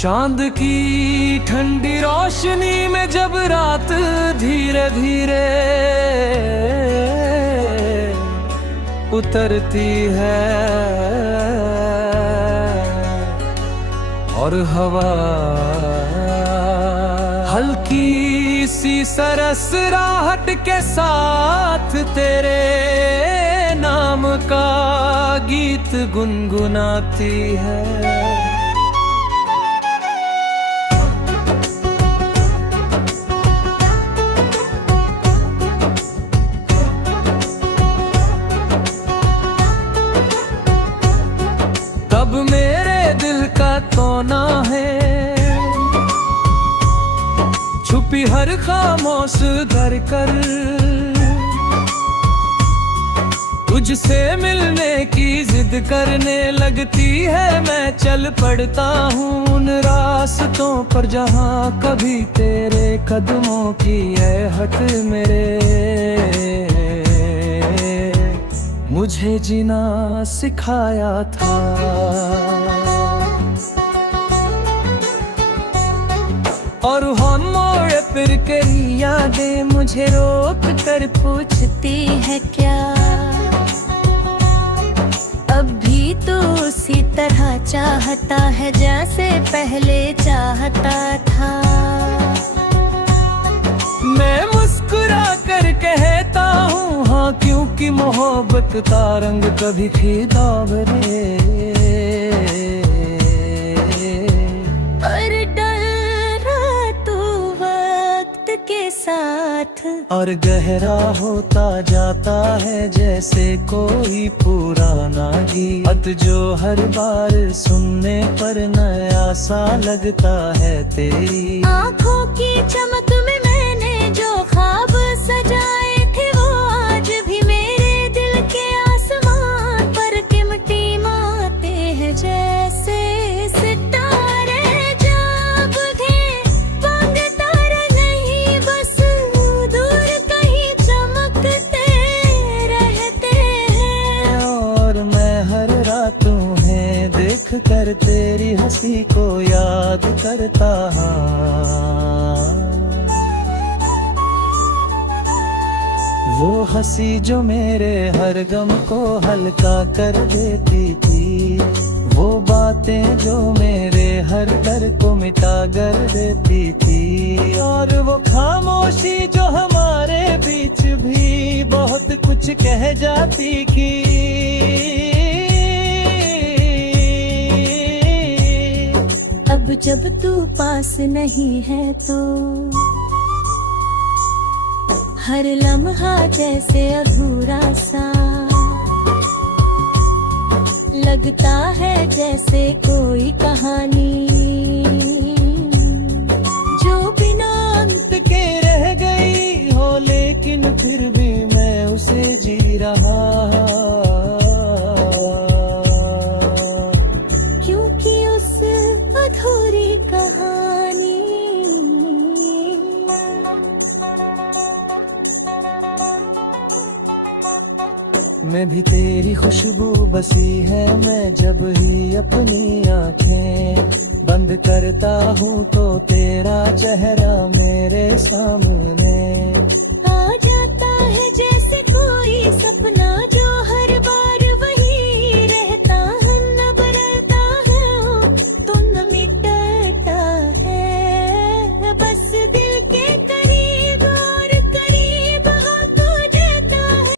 चांद की ठंडी रोशनी में जब रात धीरे धीरे उतरती है और हवा हल्की सी सरसराहट के साथ तेरे नाम का गीत गुनगुनाती है। तब मेरे दिल का कोना है, छुपी हर खामोश धर कर तुझसे मिलने की जिद करने लगती है। मैं चल पड़ता हूँ उन रास्तों पर जहाँ कभी तेरे कदमों की आहट मेरे मुझे जीना सिखाया था। और हम मोड़ फिर करी यादें मुझे रोक कर पूछती है क्या अब भी तो उसी तरह चाहता है जैसे पहले चाहता था। मैं मुस्कुरा कर कहता हूँ हाँ, क्योंकि मोहब्बत का रंग कभी फीदा बने पर डरा तू वक्त के साथ और गहरा होता जाता है जैसे कोई पुराना गीत जो हर बार सुनने पर नया सा लगता है। तेरी आँखों की चमक में मैंने जो ख्वाब सजाए थे वो आज भी मेरे दिल के आसमान पर टिमटिमाते हैं जैसे सितारे जब थे पंग तारा नहीं बस दूर कहीं चमकते रहते हैं। और मैं हर रात तुम्हें देख कर तेरी हंसी को याद करता हूँ, वो हंसी जो मेरे हर गम को हल्का कर देती थी, वो बातें जो मेरे हर डर को मिटा कर देती थी। और वो खामोशी जो हमारे बीच भी बहुत कुछ कह जाती थी। अब जब तू पास नहीं है तो हर लम्हा जैसे अधूरा सा लगता है जैसे कोई कहानी जो बिना अंत के रह गई हो, लेकिन फिर भी मैं उसे जी रहा क्योंकि उस अधूरी कहानी मैं भी तेरी खुशबू बसी है। मैं जब ही अपनी आँखें बंद करता हूँ तो तेरा चेहरा मेरे सामने आ जाता है जैसे कोई सपना जो हर बार वही रहता है, न बदलता है तो न मिटता है, बस दिल के करीब और करीब होता जाता है।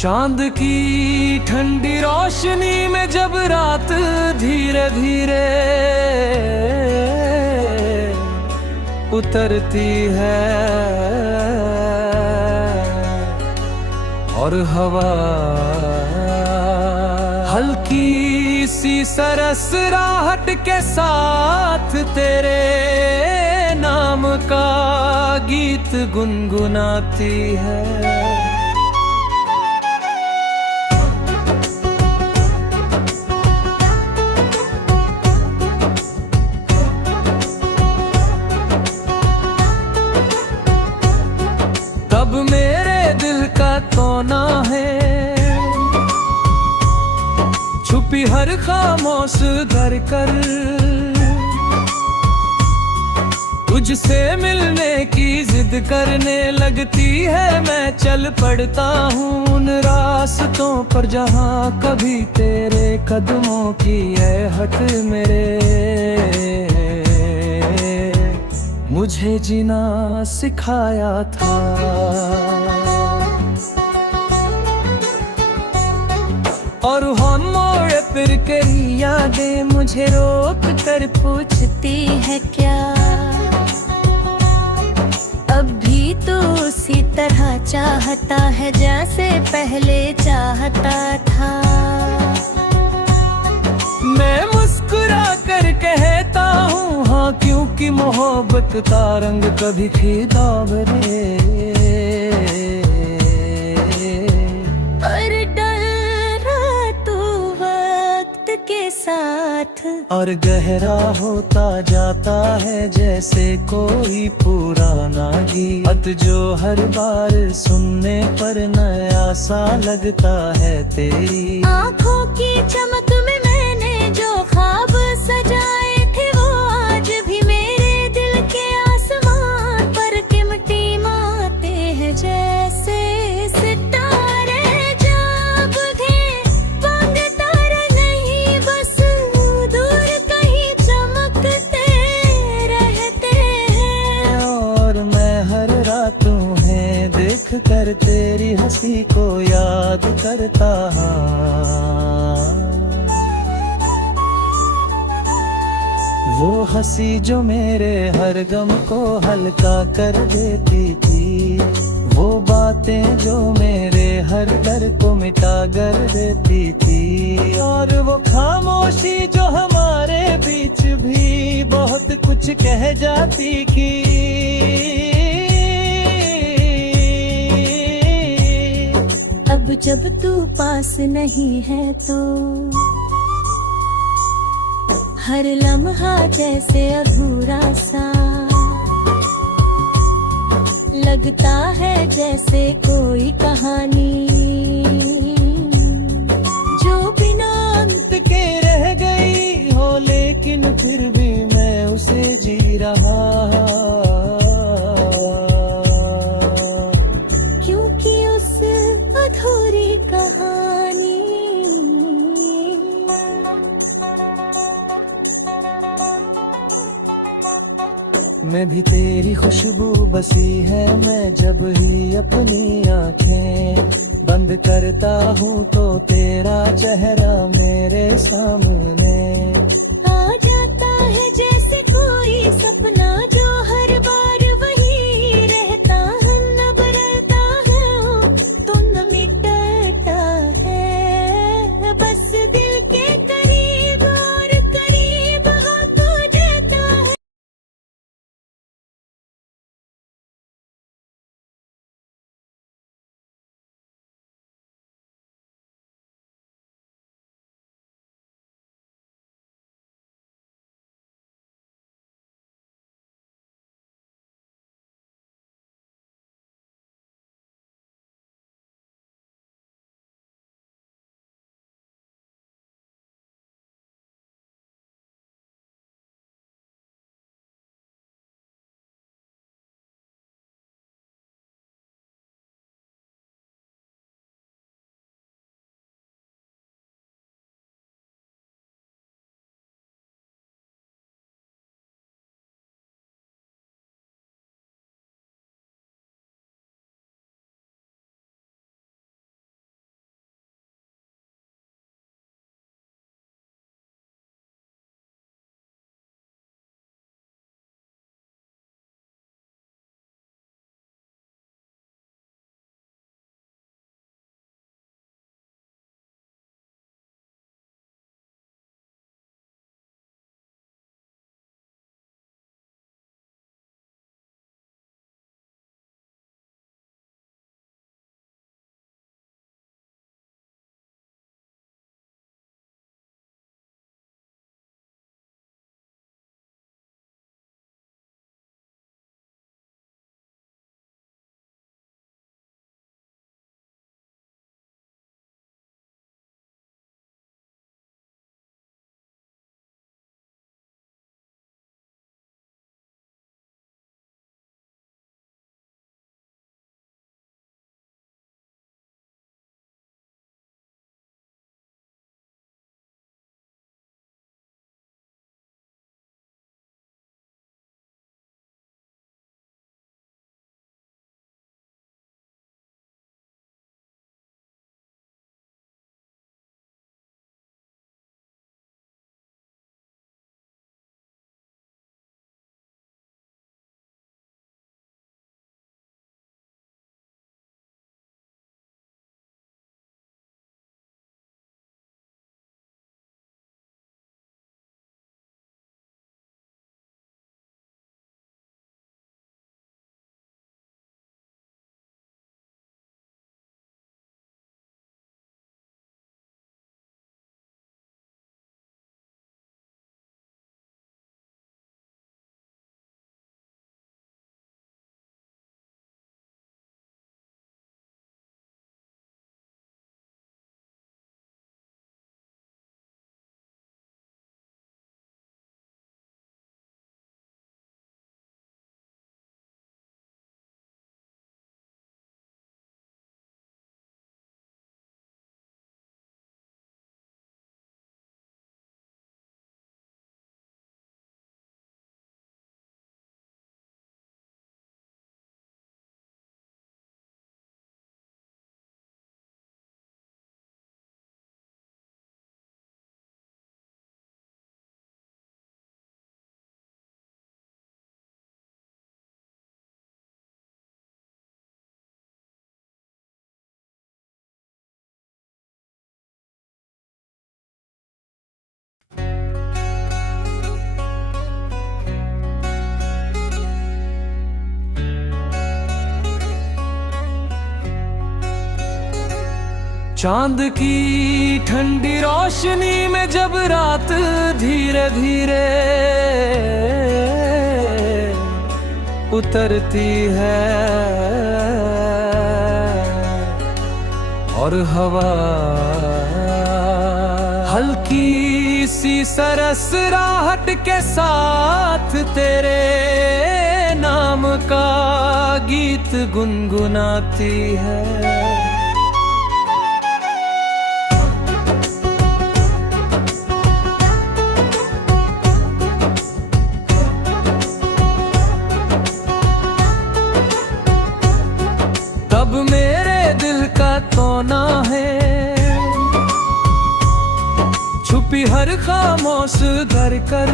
चांद की ठंडी रोशनी में जब रात धीरे धीरे उतरती है और हवा हल्की सी सरसराहट के साथ तेरे नाम का गीत गुनगुनाती है। तब मेरे दिल का कोना है, छुपी हर खामोश धर कर तुझसे मिलने की जिद करने लगती है। मैं चल पड़ता हूँ उन रास्तों पर जहाँ कभी तेरे कदमों की आहट मेरे मुझे जीना सिखाया था। और हम मोड़ फिर करी यादें मुझे रोक कर पूछती है क्या अब भी तो उसी तरह चाहता है जैसे पहले चाहता था। मैं मुस्कुरा कर कहता हूँ हाँ, क्योंकि मोहब्बत का रंग कभी फीदा बने और डरा तू वक्त के साथ और गहरा होता जाता है जैसे कोई पुराना गीत जो हर बार सुनने पर नया सा लगता है। तेरी आँखों की चमक में मैंने जो ख्वाब सजाए थे वो आज भी मेरे दिल के आसमान पर टिमटिमाते हैं जैसे सितारे जब थे पंग तारा नहीं बस दूर कहीं चमकते रहते हैं। और मैं हर रात तुम्हें देख कर तेरी हंसी को याद करता हूँ, वो हंसी जो मेरे हर गम को हल्का कर देती थी, वो बातें जो मेरे हर डर को मिटा कर देती थी। और वो खामोशी जो हमारे बीच भी बहुत कुछ कह जाती थी। अब जब तू पास नहीं है तो हर लम्हा जैसे अधूरा सा लगता है जैसे कोई कहानी जो बिना अंत के रह गई हो, लेकिन फिर भी मैं उसे जी रहा क्योंकि उस अधूरी कहानी मैं भी तेरी खुशबू बसी है। मैं जब ही अपनी आंखें बंद करता हूँ तो तेरा चेहरा मेरे सामने आ जाता है जैसे कोई सपना जो हर बार चांद की ठंडी रोशनी में जब रात धीरे धीरे उतरती है और हवा हल्की सी सरसराहट के साथ तेरे नाम का गीत गुनगुनाती है। तब मेरे दिल का कोना है, छुपी हर खामोश कर कर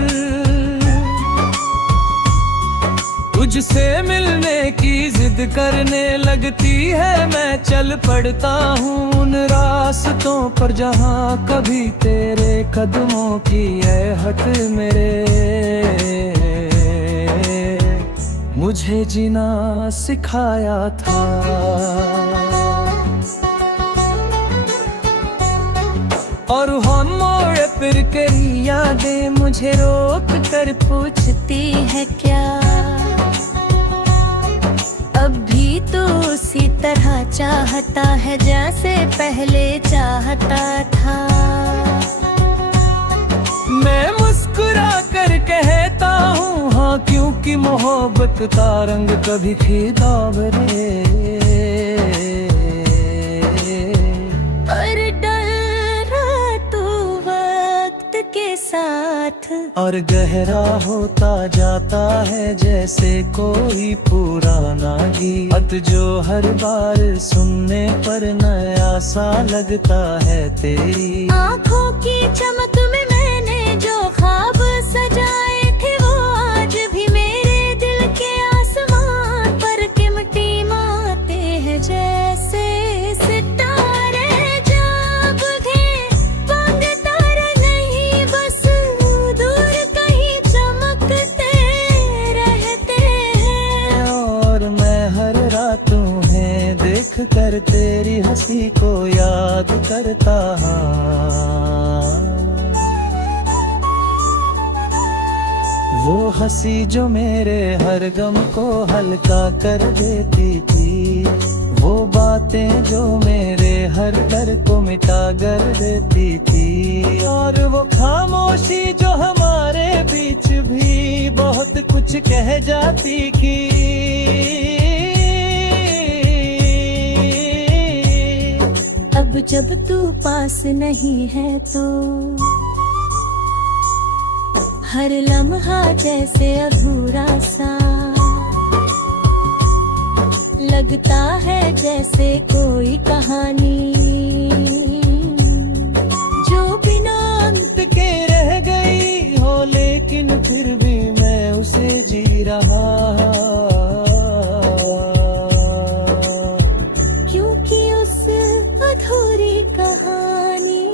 तुझसे मिलने की जिद करने लगती है। मैं चल पड़ता हूँ उन रास्तों पर जहाँ कभी तेरे कदमों की आहट मेरे मुझे जीना सिखाया था। और हम मोड़ फिर करी यादें मुझे रोक कर पूछती है क्या अब भी तो उसी तरह चाहता है जैसे पहले चाहता था। मैं मुस्कुरा कर कहता हूँ हाँ, क्योंकि मोहब्बत का रंग कभी फीका बने और डरा तू वक्त के साथ और गहरा होता जाता है जैसे कोई पुराना गीत जो हर बार सुनने पर नया सा लगता है। तेरी आँखों की चमक में मैंने जो ख्वाब सजाए थे वो आज भी मेरे दिल के आसमान पर टिमटिमाते हैं जैसे सितारे जब थे पंग तारा नहीं बस दूर कहीं चमकते रहते हैं। और मैं हर रात तुम्हें देख कर तेरी हंसी को याद करता हूँ, वो हंसी जो मेरे हर गम को हल्का कर देती थी, वो बातें जो मेरे हर डर को मिटा कर देती थी। और वो खामोशी जो हमारे बीच भी बहुत कुछ कह जाती थी। अब जब तू पास नहीं है तो हर लम्हा जैसे अधूरा सा लगता है जैसे कोई कहानी जो बिना अंत के रह गई हो, लेकिन फिर भी मैं उसे जी रहा क्योंकि उस अधूरी कहानी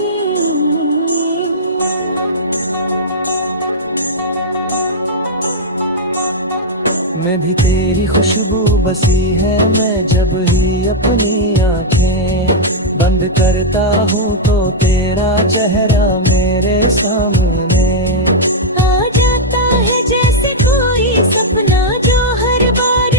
मैं भी तेरी खुशबू बसी है। मैं जब ही अपनी आंखें बंद करता हूँ तो तेरा चेहरा मेरे सामने आ जाता है जैसे कोई सपना जो हर बार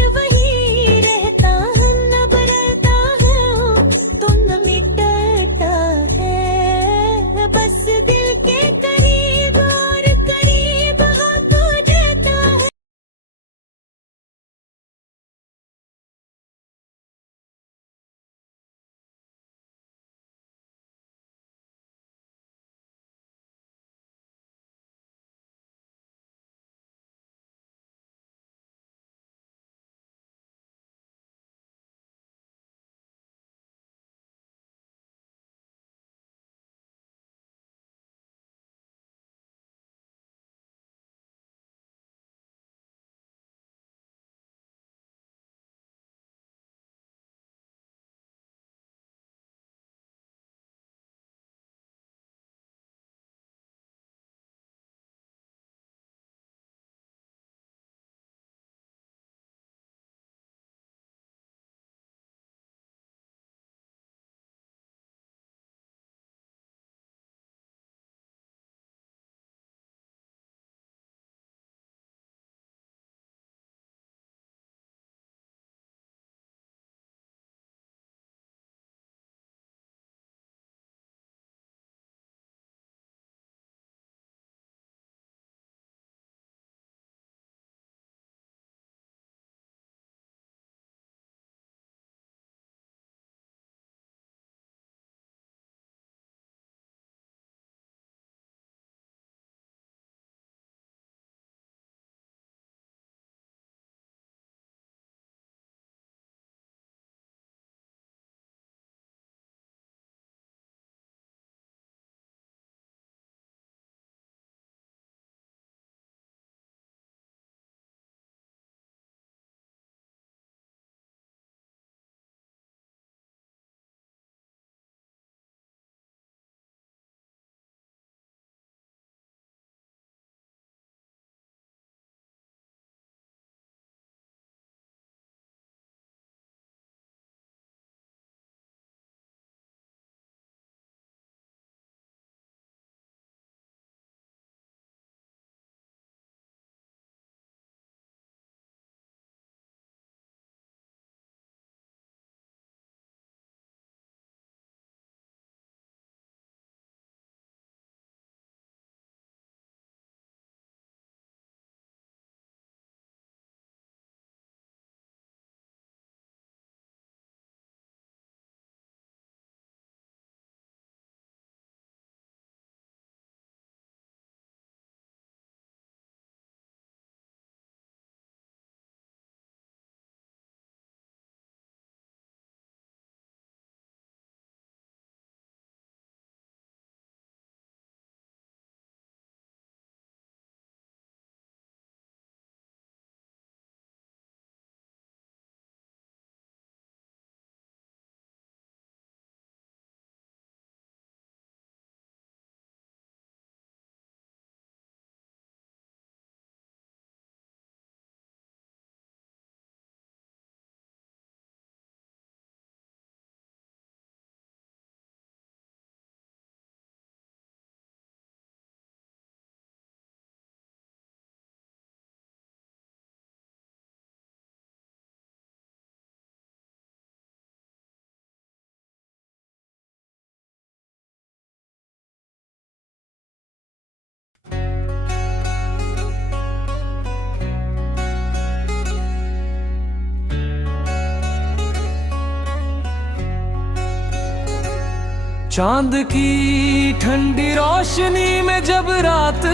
चांद की ठंडी रोशनी में जब रात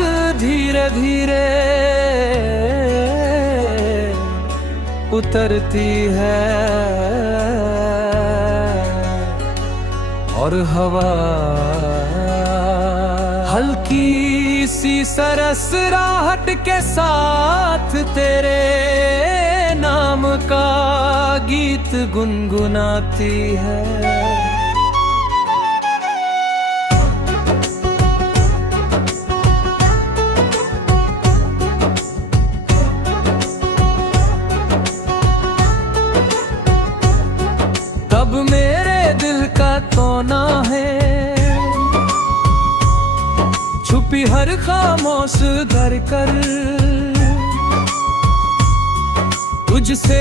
धीरे धीरे उतरती है और हवा हल्की सी सरसराहट के साथ तेरे नाम का गीत गुनगुनाती है। तब मेरे दिल का कोना है, छुपी हर खामोश धर कर तुझसे